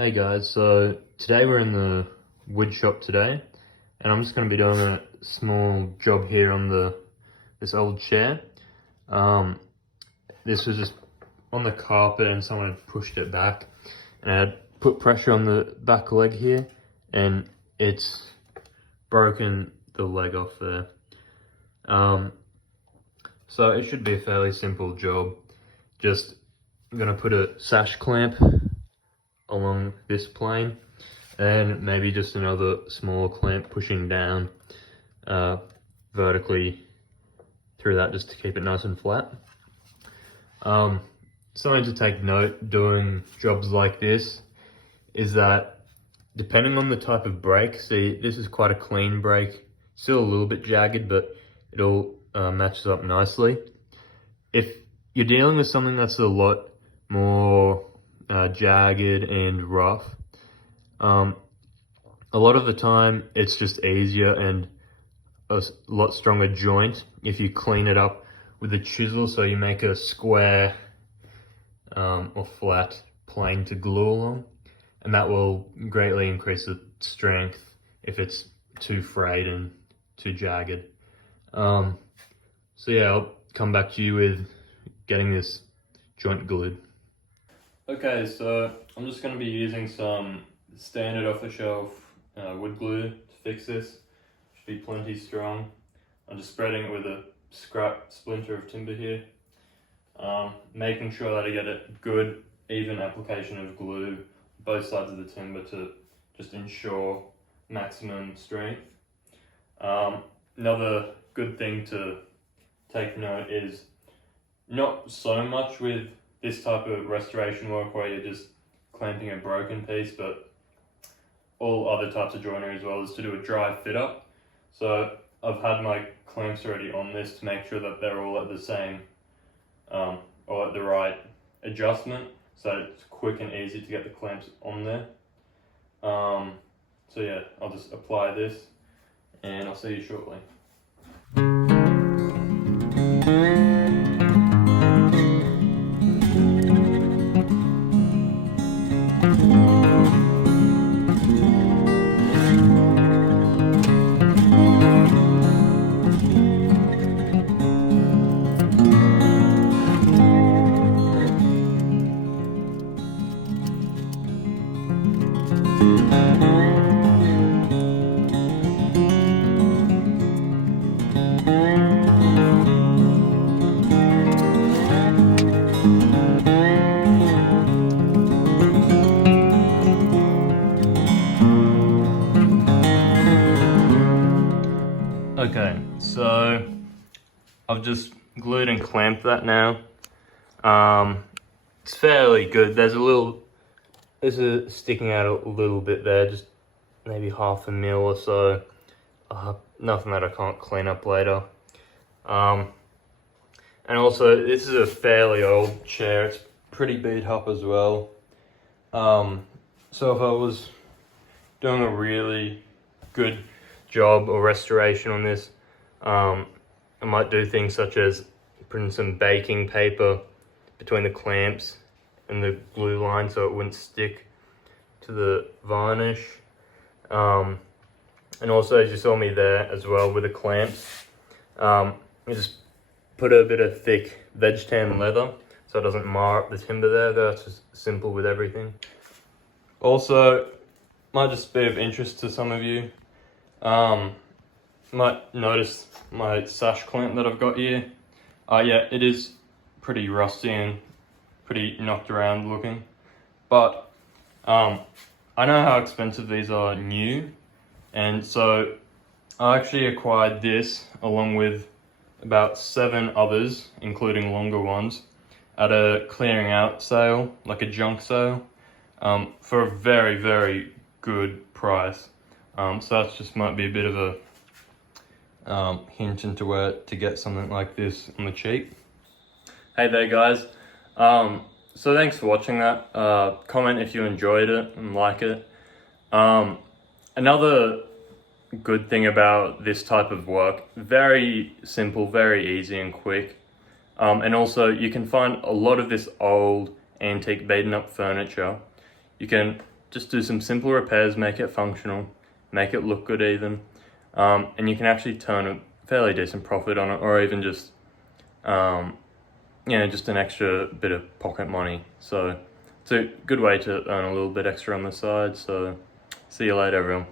Hey guys, so today we're in the wood shop today, and I'm just going to be doing a small job here on this old chair. This was just on the carpet and someone had pushed it back, and I had put pressure on the back leg here, and it's broken the leg off there. So it should be a fairly simple job. Just I'm going to put a sash clamp along this plane and maybe just another small clamp pushing down vertically through that just to keep it nice and flat. Something to take note doing jobs like this is that depending on the type of brake, see this is quite a clean brake, still a little bit jagged, but it all matches up nicely. If you're dealing with something that's a lot more jagged and rough, a lot of the time it's just easier and a lot stronger joint if you clean it up with a chisel, so you make a square or flat plane to glue along, and that will greatly increase the strength if it's too frayed and too jagged. So yeah, I'll come back to you with getting this joint glued. Okay, so I'm just going to be using some standard off-the-shelf wood glue to fix this. Should be plenty strong. I'm just spreading it with a scrap splinter of timber here. Making sure that I get a good, even application of glue both sides of the timber to just ensure maximum strength. Another good thing to take note is not so much with this type of restoration work where you're just clamping a broken piece, but all other types of joinery as well, is to do a dry fit up. So I've had my clamps already on this to make sure that they're all at the same or at the right adjustment, so it's quick and easy to get the clamps on there. So yeah, I'll just apply this and I'll see you shortly. Okay, so I've just glued and clamped that now. It's fairly good. This is sticking out a little bit there, just maybe 1/2 mil or so. Nothing that I can't clean up later. And also, this is a fairly old chair. It's pretty beat up as well. So if I was doing a really good job or restoration on this, I might do things such as putting some baking paper between the clamps and the glue line so it wouldn't stick to the varnish. And also, as you saw me there as well with the clamps, I just put a bit of thick veg tan leather so it doesn't mar up the timber there. That's just simple with everything. Also, might just be of interest to some of you, might notice my sash clamp that I've got here. Yeah, it is pretty rusty and pretty knocked around looking, but I know how expensive these are new, and so I actually acquired this along with about 7 others, including longer ones, at a clearing out sale, like a junk sale, for a very, very good price. So that just might be a bit of a hint into where to get something like this on the cheap. Hey there guys, so thanks for watching that. Comment if you enjoyed it and like it. Another good thing about this type of work, very simple, very easy and quick. And also you can find a lot of this old antique beaten up furniture. You can just do some simple repairs, make it functional, make it look good even, and you can actually turn a fairly decent profit on it, or even just just an extra bit of pocket money. So it's a good way to earn a little bit extra on the side. So see you later, everyone.